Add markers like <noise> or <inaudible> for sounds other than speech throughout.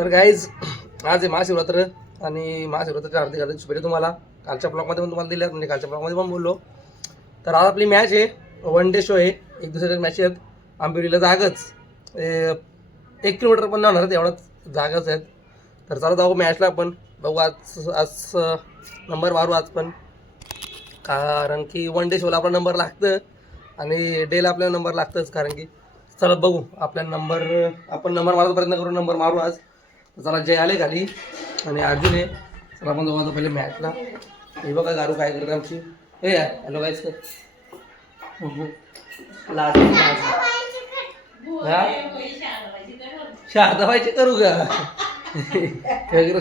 तर गाईज आज आहे महाशिवरात्र आणि महाशिवरात्राच्या हार्दिक हार्दिक शुभेच्छा तुम्हाला. कालच्या ब्लॉगमध्ये पण तुम्हाला दिल्या म्हणजे कालच्या ब्लॉगमध्ये पण बोललो. तर आज आपली मॅच आहे वन डे शो आहे. एक दुसऱ्याच्या मॅच आहेत. आंबिवलीला जागच. ए, एक किलोमीटर पण नाही होणार एवढंच जागाच आहेत. तर चला जाऊ मॅचला आपण. बघू आज आज नंबर मारू आज पण. कारण की वन डे शोला आपला नंबर लागतं आणि डेला आपल्याला नंबर लागतंच कारण की चला बघू. आपल्या नंबर आपण नंबर मारायचा प्रयत्न करू नंबर मारू आज. चला जय आले खाली. आणि अर्जुन आहे चला आपण दोघांचा पहिले मॅचला हे बघा गारू काय करत आमची. हे हॅलो गायच लास्ट हा? शारदाबाईची करू का?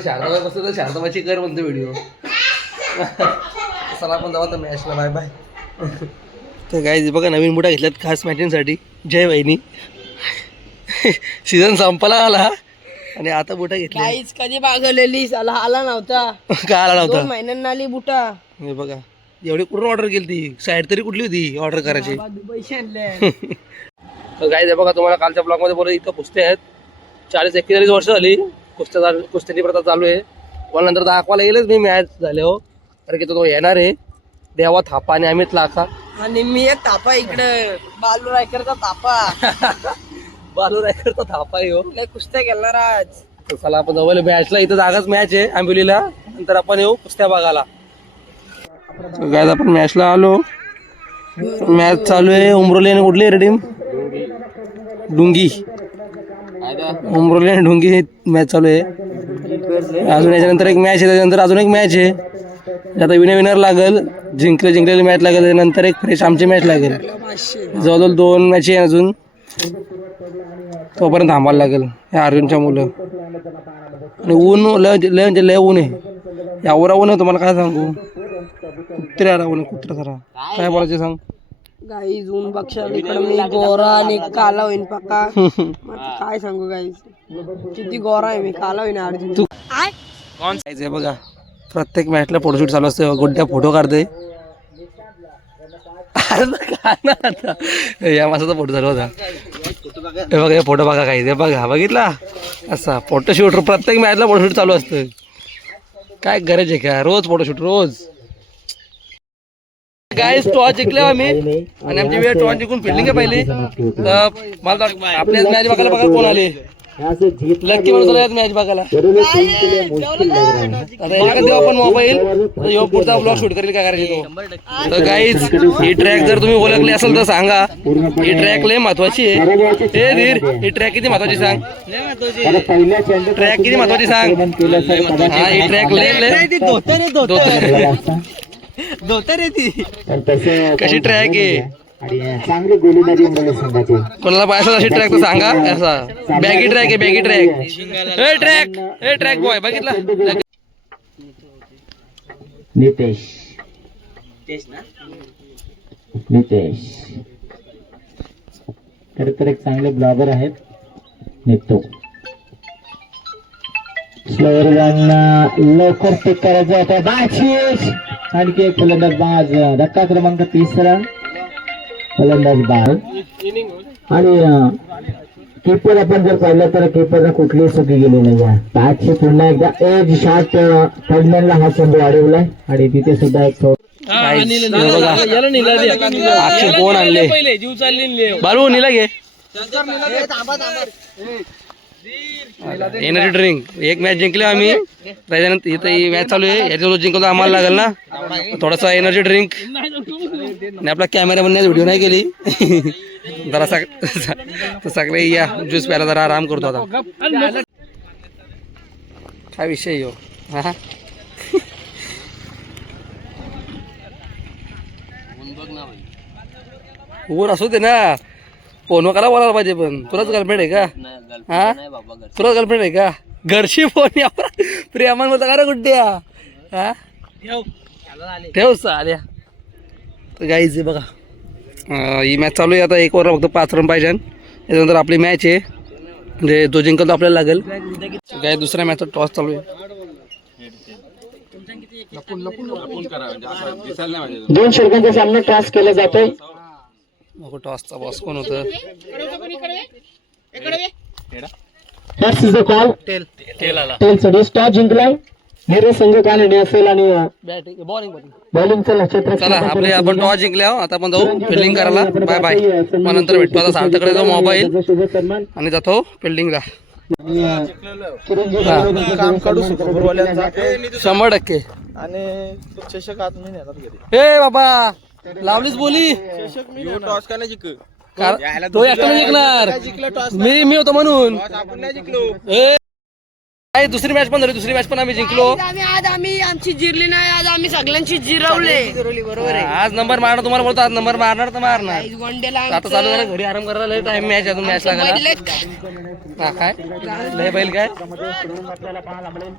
शारदाबाई बसतो तर शारदाबाईची कर म्हणतो व्हिडिओ चला आपण जाऊ आता मॅचला बाय बाय तर काय बघा नवीन बुटा घेतल्यात खास मॅचिंगसाठी जय वहिनी सीझन संपला आला. आणि आता बुटा काहीच कधी मागवलेली? साला आला नव्हता. का आला दोन नव्हता महिन्यांना आली बुटा. हे बघा. एवढी कुठून ऑर्डर केली ती साईड तरी कुठली होती ऑर्डर करायची? पैसे आणले तर काय बघा तुम्हाला कालच्या ब्लॉगमध्ये बोलत इथं कुस्त्या आहेत. चाळीस एक्केचाळीस वर्ष झाली. कुस्त्या चालू- कुस्त्याची प्रथा चालू आहे. पण नंतर दाखवायला येईलच मी मॅच झाले हो. कारण की तो येणार आहे. देवा थापा आणि अमित लाखा. आणि मी एक तापा इकडे. बालू रायकरचा तापा <laughs> बालू रायकडचा थापा हो लय कुस्त्या खेळणार आज. तर चला आपण जवळ मॅचला इथं जागाच मॅच आहे आंबिवलीला नंतर आपण येऊ कुस्त्या बघायला. काय आपण मॅचला आलो. मॅच चालू आहे. उमरोली आणि कुठली टीम डुंगी. उमरोली आणि डुंगी मॅच चालू आहे. अजून याच्यानंतर एक मॅच आहे त्याच्यानंतर अजून एक मॅच आहे. आता विनर विनर लागल जिंकले जिंकलेली मॅच लागेल त्याच्यानंतर एक फ्रेश आमची मॅच लागेल. जवळजवळ दोन मॅच आहे अजून. तोपर्यंत थांबायला लागेल. या अर्जुनच्या मुलं. आणि ऊन लय लय म्हणजे लय ऊन आहे. यावरा ऊन आहे तुम्हाला काय सांगू? कुत्र्या आहे कुत्रा खरा काय बोलायचं सांग? गाई ऊन बक्षाल इकडे मी. गोरा आणि काला होईन पक्का. <laughs> काय सांगू गाई किती गोरा आहे मी. काला होईन अर्जुन. तू कोण आहे बघा. प्रत्येक मॅचला फोटोशूट चालू असतं. गुड्ड्या फोटो काढते <laughs> अरे का ना आता? या मासाचा फोटो चालू होता. हे बघा हे फोटो बघा काही ते बघा बघितला? असा फोटोशूट प्रत्येक मॅचला फोटोशूट चालू असतं. काय गरज आहे का? रोज फोटोशूट रोज. काय टॉस जिंकले आम्ही. आणि आमची वेळ टॉस जिंकून फिल्डिंग आहे पहिली? तर मला आपल्या मॅच बघायला बघा कोण आले. लक्की म्हणून यात मॅच बघायला. आता आपण मोबाईल तर ह्यो पुढचा ब्लॉग शूट करेल काय करायची तो. तर काहीच ही ट्रॅक जर तुम्ही ओळखली असेल तर सांगा. ही ट्रॅक लय महत्वाची आहे. हे धीर ही ट्रॅक किती महत्वाची सांग. ट्रॅक किती महत्वाची सांग. हा ही ट्रॅक लय लय. धोतर आहे ती. कशी ट्रॅक आहे. चांगली गोलंदाजी उमरली संघाची कोणाला पाहिजे अशी ट्रॅक तर सांगा असा. बॅगी ट्रॅक आहे बॅगी ट्रॅक ए ट्रॅक ए ट्रॅक बॉय बघितला? नितेश. नितेश. तर तर एक चांगले ब्लॉगर आहेत निघतो स्लोवर लवकर पिक करायचं होतं. बाशीष आणखी एक फलंदाज बाज धक्का क्रमांक तिसरा फलंदाज बाज आणि किपर आपण जर पाहिलं तर किपरला कुठलीही चुकी गेली नाही आहे बॅटशी पुन्हा एकदा एज शॉट थर्डमॅनला हा चेंडू अडवलाय आणि तिथे सुद्धा एक अक्षय कोण आणले? नीला घे. एनर्जी ड्रिंक एक मॅच जिंकले आम्ही. त्याच्यानंतर इथं ही मॅच चालू आहे. याच्यावर जिंकलो आम्हाला लागेल ना? थोडासा एनर्जी ड्रिंक आणि आपला कॅमेरा बनण्याची व्हिडिओ नाही केली. <laughs> जरा <laughs> सगळे या ज्यूस प्यायला जरा आराम करतो आता. काय विषय ह्यो? हा <laughs> ऊन असू दे ना. फोन करा बोलायला पाहिजे पण. तुलाच गर्लफ्रेंड आहे का? हा? तुलाच गर्लफ्रेंड आहे का? घरची फोन यावर प्रेमान होता का रे गुड्ड्या. हा? ठेव. चाल्या तर गाईच आहे बघा. ही मॅच चालू आहे. आता एक ओव्हर फक्त पाच रन पाहिजे. त्याच्यानंतर आपली मॅच आहे. म्हणजे जो जिंकल तो आपल्याला लागेल. काय दुसऱ्या मॅचचा टॉस चालू आहे. दोन षटकांचा सामना टॉस केला जातोय. नको टॉसचा बॉस कोण होतं? Heads is the call. टेलचा डिश टॉस जिंकलाय. नेरे संघ कानडी असेल आणि बॅटिंग बॉलिंग बॉलिंगचं चला आपले आपण टॉस जिंकल्या आता आपण जाऊ फिल्डिंग करायला. बाय बाय मग नंतर भेटतो आता सार्थकडे जाऊ मोबाईल शुभ सन्मान. आणि जातो फिल्डिंगला काम काढू सुपरवाल्यांचा शंभर टक्के. आणि चषक आत घरी. ए बाबा! लावलीच बोली? टॉस का नाही जिंक? तो एकटा जिंकणार. जिंकला टॉस मी मी होतो म्हणून. आपण नाही जिंकलो. ए काय दुसरी मॅच पण झाली दुसरी मॅच पण आम्ही जिंकलो. आज आम्ही आज आम्ही आमची जिरली नाही आज आम्ही सगळ्यांची जिरवले बरोबर आहे. आज नंबर मारणार तुम्हाला बोलतो आज नंबर मारणार तर मारणार. ला आता चालू करा घरी आराम करायला लय टाइम मॅच अजून मॅच लागायला हा काय? लय बैल काय?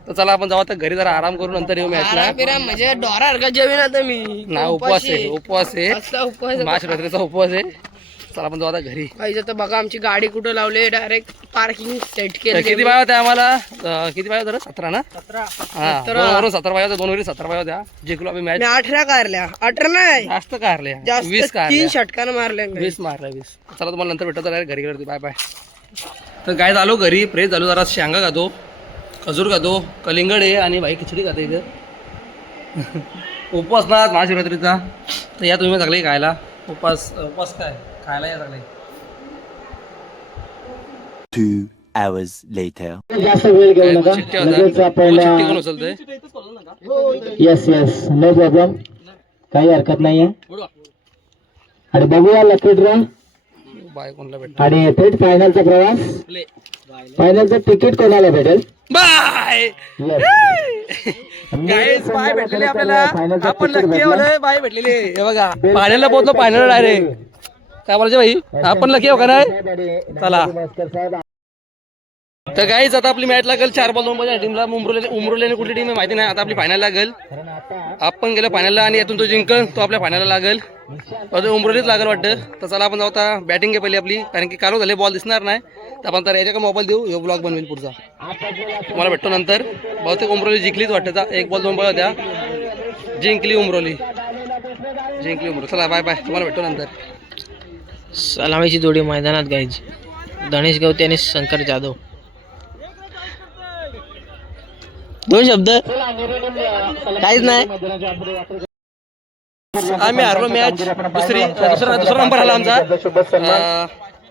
तर चला आपण जाऊ आता घरी जरा आराम करू नंतर येऊ मॅचला बिराम म्हणजे डोरासारखा जेवीन आता मी. ना उपवास आहे उपवास आहे. उपवास महाशिवरात्रीचा उपवास आहे. चला आपण जाऊ आता घरी. पाहिजे तर बघा आमची गाडी कुठं लावली डायरेक्ट पार्किंग सेट केली किती पाय होत्या आम्हाला? अं, किती होत्या रे? सतरा ना? हा दोन वरून सतरा पाय होत्या दोन वरून सतरा पाय होत्या. जिंकलो आम्ही मॅच मी अठरा कारल्या अठरा नाही. जास्त कारले वीस जास्त तीन षटकानं मारल्या. वीस मारला वीस. चला तुम्हाला नंतर भेटतो डायरेक्ट घरी करते बाय बाय तर काय झालो घरी. फ्रेश झालो. जरा शेंगा खातो. खजूर खातो. कलिंगड आहे आणि भाई खिचडी खाते इथं. <laughs> उपवास ना आज महाशिवरात्रीचा तर या तुम्ही सगळे खायला. उपवास उपवास काय? खायला या सगळे. Two hours later. जास्त वेळ घेऊ नका. लगेच येस येस नो प्रॉब्लेम काही हरकत नाहीये. आणि बघूया लकी ड्रॉ बाय कोणला भेट आणि थेट फायनलचा प्रवास. फायनलचं तिकीट कोणाला भेटेल? बाय. गाईस <laughs> बाय भेटलेले आपल्याला. आपण लकी बाय भेटलेले. हे बघा फायनलला पोहोचलो फायनल डायरेक्ट काय बोलायचे भाई? आपण लकी हो का नाही? चला. तर काहीच आता आपली मॅच लागेल चार बॉल दोन बॉल टीमला उमरोले उमरोल्याने कुठली टीम माहिती नाही. आता आपली फायनल लागेल. आपण गेलो फायनलला आणि यातून तो जिंकल. तो आपल्या फायनलला लागेल. अजून लागेल वाटतं. तर चला आपण जाऊ आता. बॅटिंग घे पहिली आपली. कारण की कालो झाले बॉल दिसणार नाही. तर आपण तर याच्या का मोबाईल देऊ. ह्यो ब्लॉग बनवेल पुढचा. तुम्हाला भेटतो नंतर. बहुतेक उमरोली जिंकलीच वाटतं. एक बॉल दोन बॉल होत्या जिंकली उमरोली. जिंकली उमरोली. चला बाय बाय तुम्हाला भेटतो नंतर. सलामीची जोडी मैदानात गायची गणेश गवते आणि शंकर जाधव. दोन शब्द? काहीच नाही. आम्ही हरलो मॅच. दुसरी दुसरा दुसरा नंबर आला आमचा.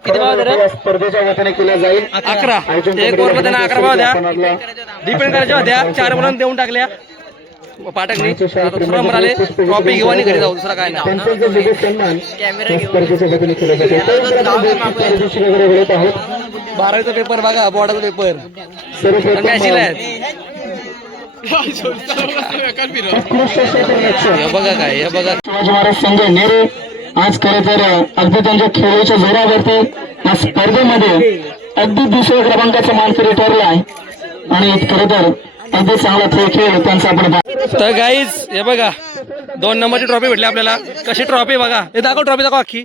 किती भाव द्या स्पर्धेच्या वतीने केला जाईल अकरा. एक ओव्हर त्यांना अकरा भाव द्या डिपेंड करायच्या होत्या. चार मुलांना देऊन टाकल्या. पाटकनी आता दुसरा नंबर आले. ट्रॉफी घेऊ आणि घरी जाऊ दुसरा काय नाही. बारावीचा पेपर बघा बोर्डाचा पेपर. बघा काय हे बघा. शिवाजी महाराज संघ नेरे आज खरं तर अगदी त्यांच्या खेळाच्या जोरावरती या स्पर्धेमध्ये अगदी दुसऱ्या क्रमांकाचा मानकरी ठरला आहे आणि खरं तर अगदी चांगला खेळ खेळ त्यांचा आपण तर गाईज हे बघा दोन नंबरची ट्रॉफी भेटली आपल्याला. कशी ट्रॉफी बघा? हे दाखव ट्रॉफी दाखव अख्खी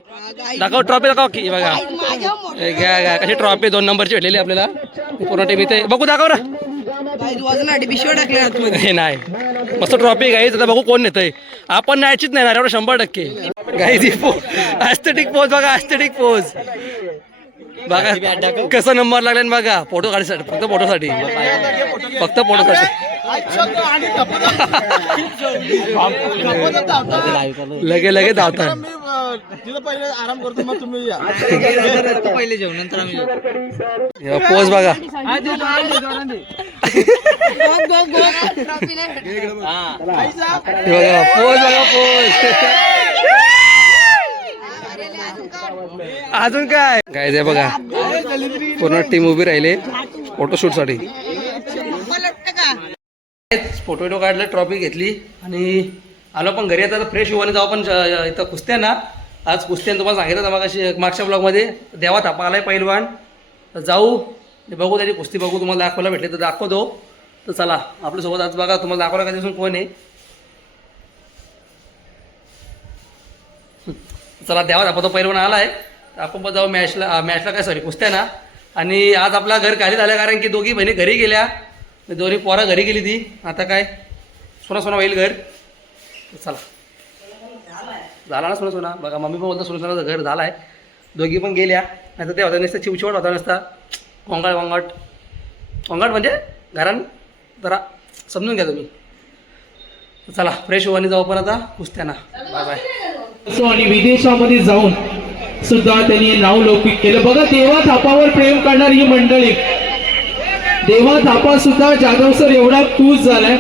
दाखव ट्रॉफी दाखव अख्खी बघा. घ्या घ्या कशी ट्रॉफी दोन नंबरची भेटलेली आपल्याला. पूर्ण टीम इथे. बघू दाखव ना. हे नाही. मस्त ट्रॉफी गाईज आता बघू कोण नेतंय. आपण न्यायचीच नाही ना एवढं शंभर टक्के. गाईज ॲस्थेटिक पोज बघा ॲस्थेटिक पोज बघा कसा नंबर लागला बघा फोटो काढायसाठी फक्त फोटोसाठी. फक्त फोटोसाठी. लगे लगे धावतात पहिले आराम करतो मग तुम्ही या पहिले जेवण नंतर आम्ही पोज बघा <laughs> हे बघा पोज. <laughs> <laughs> अजून काय? काय ते बघा. पूर्ण टीम उभी राहिले फोटोशूटसाठी फोटो विटो काढले ट्रॉफी घेतली आणि आलो पण घरी. आता फ्रेश होऊन जाऊ पण इथं कुस्त्या ना. आज कुस्त्यानं तुम्हाला सांगितलं होतं मागच्या ब्लॉगमध्ये देवा थापा आलाय पहिलवान तर जाऊ. बघू त्याची कुस्ती बघू. तुम्हाला दाखवायला भेटले तर दाखवतो. तर चला आपल्यासोबत आज बघा तुम्हाला दाखवायला कधीपासून कोण आहे. चला देवा दाखवतो पहिलवान आला आहे आपण पण जाऊ मॅचला मॅचला काय सॉरी कुस्त्या ना आणि आज आपला घर खाली झालं कारण की दोघी बहिणी घरी गेल्या. दोन्ही पोरा घरी गेली ती. आता काय? सोना सोना होईल घर. चला. झाला ना सोना सोना? बघा मम्मी पण बोलतो सोना सोनाचं घर झालं आहे दोघी पण गेल्या. नाही तर ते होता नसतं चिवचिवट होता नसता गोंगाट गोंगाट. गोंगाट म्हणजे घरान जरा समजून घ्या तुम्ही. चला फ्रेश होवानी जाऊ पण आता कुस्त्याना बाय बाय असो आणि विदेशामध्ये जाऊन सुद्धा त्यांनी नाव लौकिक केलं. बघा देवा थापावर प्रेम करणारी ही मंडळी. देवा थापा सुद्धा जाधव सर एवढा खुश झालाय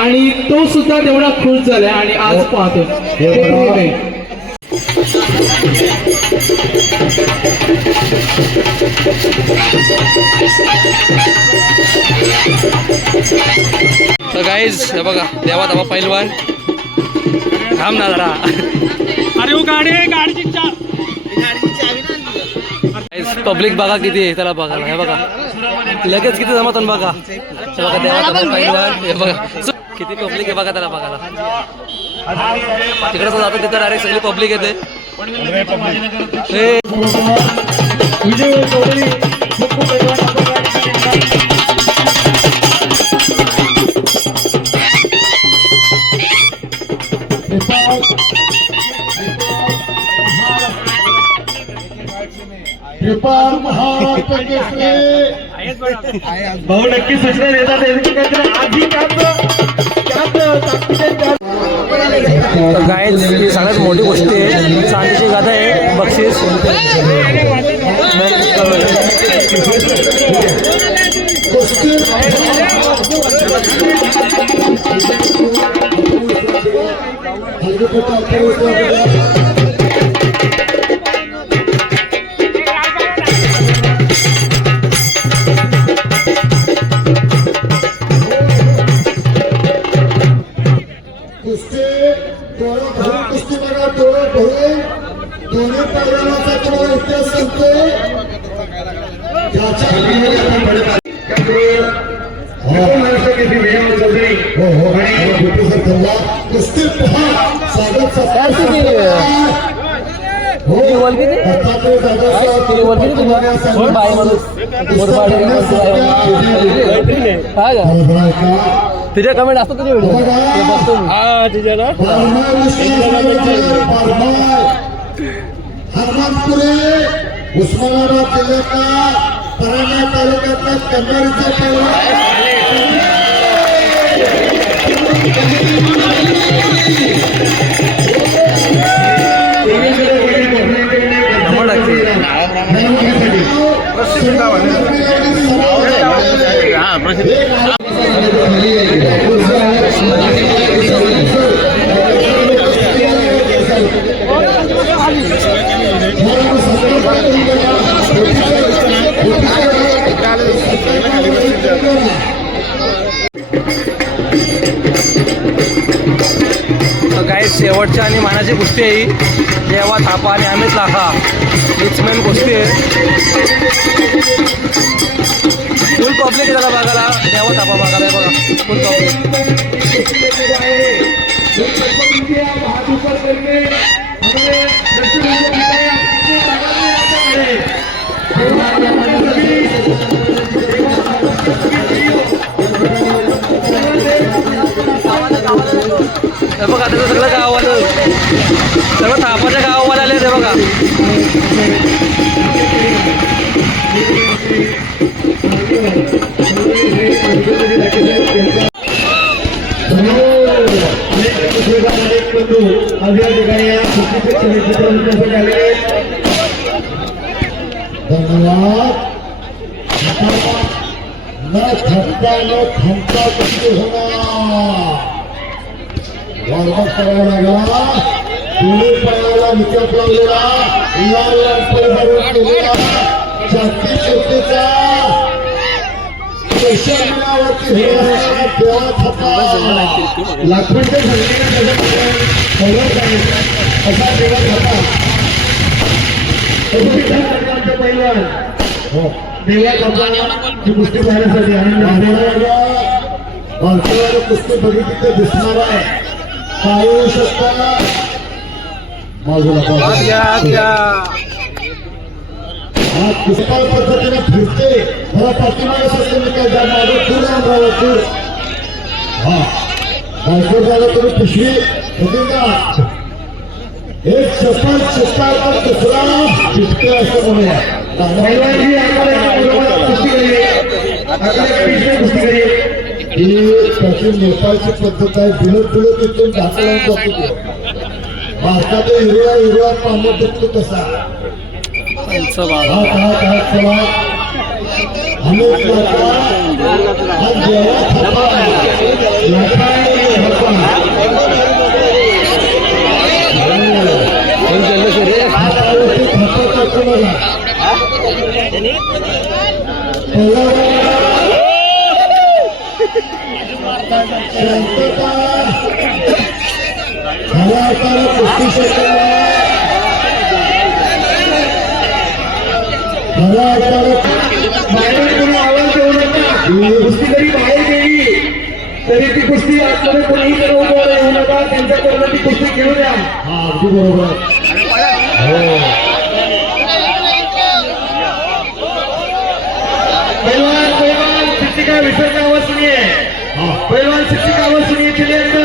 आणि तो सुद्धा तेवढा खुश झालाय आणि आज पाहतो. हे. तर गाईज हे बघा देवा दाबा पैलवान. थांब ना जरा. अरे गाडी गाडीची पब्लिक बघा किती आहे त्याला बघायला हे बघा. लगेच किती जमत बघा. हे बघा देवा हे बघा. किती पब्लिक आहे बघा त्याला बघायला. तिकडे जातो तिथं डायरेक्ट सगळी पब्लिक येते. हे भाऊ नक्की सूचना देतात गायज ही सगळ्यात मोठी गोष्ट आहे चांदीची गाथा आहे बक्षीस. कुस्ती हो दत्तात्रय जाधव सर, बरोबर आहे. का? तिच्या कमेंट असतात तुझ्या व्हिडिओ हनुमानपुरे उस्मानाबाद जिल्ह्यातला परांडा तालुक्यातला पहिला काय शेवटच्या आणि मानाची कुस्ती आहे ही. थापा आणि आम्हीच लाखा. हीच मेन गोष्टी आहे फुल पब्लिक झाला बघायला. देवा थापा बघायला बघा. फुल पब्लिक हे बघा त्याचं सगळं गावाला सर्व थापाच्या गावाला आले ते बघा. धन्यवाद. न थकता न थांबता कुस्ती होणार वारंवार करावा लागला दोन्ही पायाला निकट लावलेला लाल लाल परिधान केलेला छाती शेतीचा स्पेशल होणारा देवा थापा लाखोंच्या संख्येने सगळं सांगितलं असा देवा थापा पहिला हो देवा थापा ही कुस्ती पाहण्यासाठी आनंद झालेला भारताला कुस्ती बघितली तर दिसणार आहे पाहू शकता? बाजूला. हा पुष्कळ पद्धतीने फिरते. मला पाठीमागे असते मी काय जा मागे दूर राहून राहावं दूर हा बायकोर झालं तरी पिशवी होती का एक चप्पल चित्ता तर दुसरा चिटके असं म्हणूया एका मुलाला कुस्ती केली ही प्राचीन नेपाळची पद्धत आहे. बिलत बिलत इथून ढाकळून जातो तो. भारतात हिरवा हिरवा पाण्यात बघतो तसा हात हात चला अनेक हा टाकू नका. पहिला शांतता खऱ्या अर्थाने कुस्ती क्षेत्राला खऱ्या अर्थाने बाहेर कोणी आवाज देऊ नका कुस्ती जरी बाहेर गेली तरी ती कुस्ती आजकडे कोणीही जर उभं येऊ नका त्यांच्याकडनं ती कुस्ती खेळू द्या हा अगदी बरोबर. पहलवान शिक्षिका आवाज सुनिए चलिए अंदर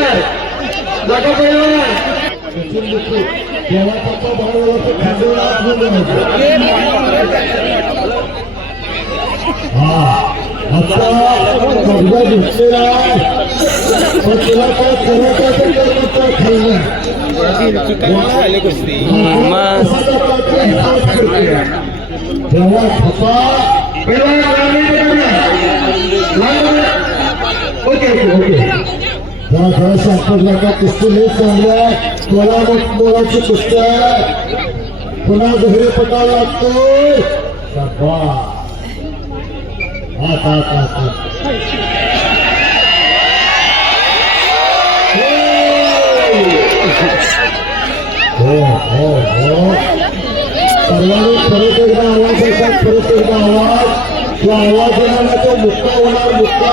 लगा पहलवान सचिन मुकुट देवाचा तो भाव तो खांदेला आत घेऊन जायचा. हा आता कब्जा घेतलेला आहे. पण तुला काय करायचं ते कर, नुसतं खाल्लं. तेव्हा ओके ओके ओके. जरा खरं सांगतात नका कुस्ती लई चांगली आहे. मग मोलाची कुस्ती आहे. पुन्हा गहिरे पटायला लागतोय. हात हात हात हात सर्वांनी हो, हो, हो. परत एकदा आवाज येतात परत एकदा आवाज तो आवाज येणार तो मुक्का होणार मुक्का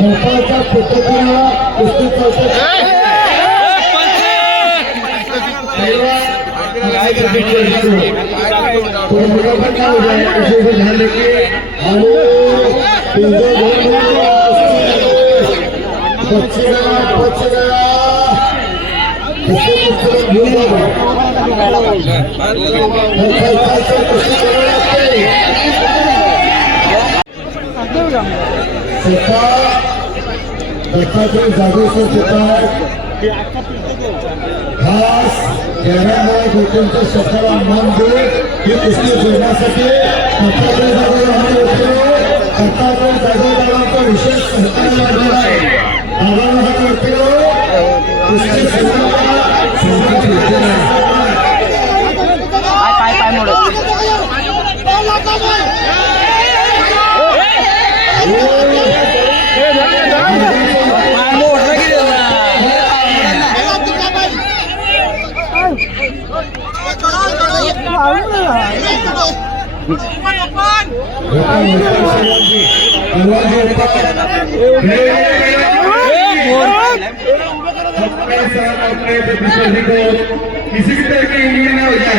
नेपाळच्या पद्धतीनं कुस्ती झाले की आणि पिंजरे घेऊन घेऊन हे. दत्तात्रय जागेश्वर शेतात खास येणाऱ्या गोष्टींच्या शब्दाला मान ही. कुस्ती जोडण्यासाठी दत्तात्रय जाधव आम्ही होतो दत्तात्रय जाधव दादांचा विशेष सहकार्य लाभलेला आहे दादांना हात वरती करून कुस्ती क्षेत्राला संघात घेतलेला आहे Gracias. किसी भी तरह की इंजरी ना हो जाए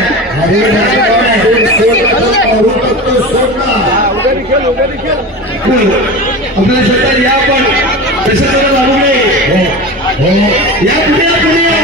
आपल्या शेतात या पण कशाला लागू नये या पुढे पुढे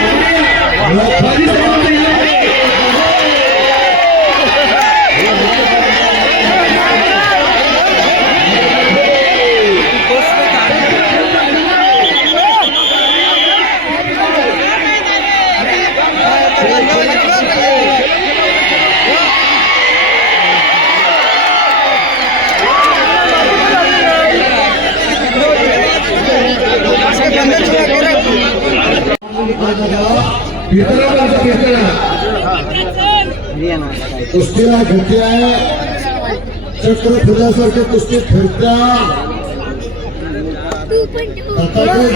कुस्तीला गती आहे. चक्र फिरल्यासारखे कुस्ती फिरत्या. दत्तात्रय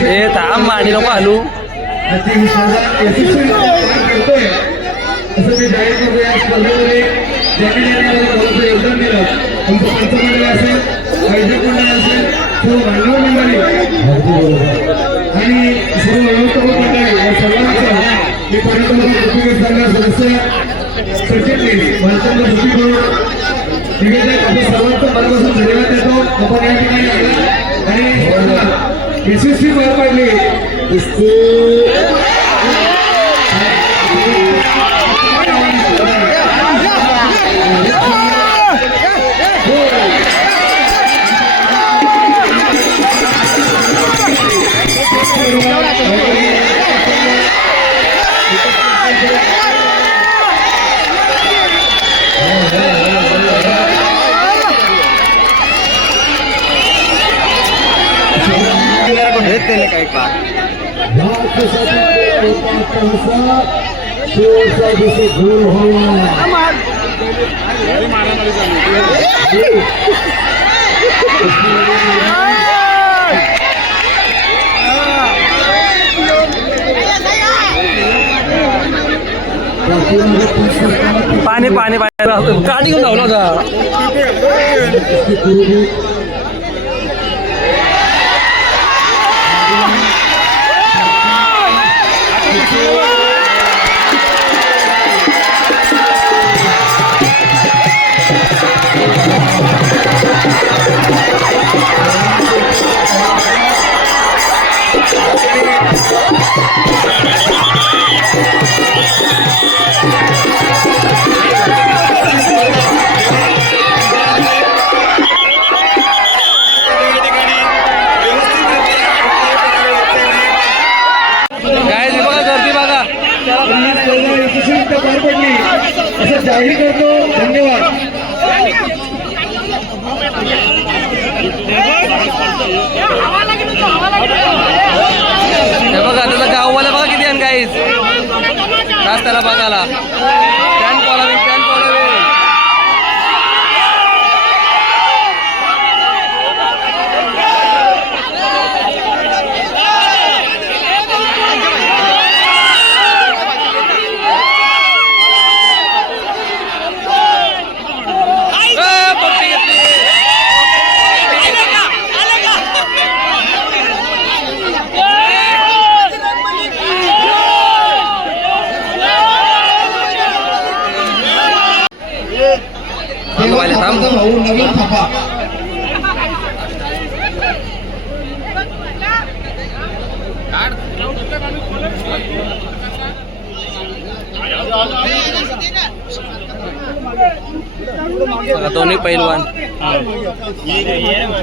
ए थांब माडी नको आलू त्याची ही स्पर्धा यशस्वी पार करतोय असं मी जाहीर करतो या स्पर्धेमध्ये ज्यांनी ज्यांनी आपल्या योगदान दिलं तुमचं पंचमंडळ असेल वैद्यक मंडळ असेल सर्व भांडवल मंडळी आणि सर्व व्यवस्थापक मंडळी या सर्वांचं मी पर्यटनाचा संघ सदस्य सरचिटणीस भालचंद्र भुती करून निवेदक आपण सर्वांचं मनापासून धन्यवाद देतो आपण या ठिकाणी आला आणि यशस्वी पार पाडली कुस्ती भारतासाठी होता शेवटचा दिवस गोल व्हावा पाणी पाणी पाणी. गाडी घेऊन धावला होता. ಈಗ ಏನು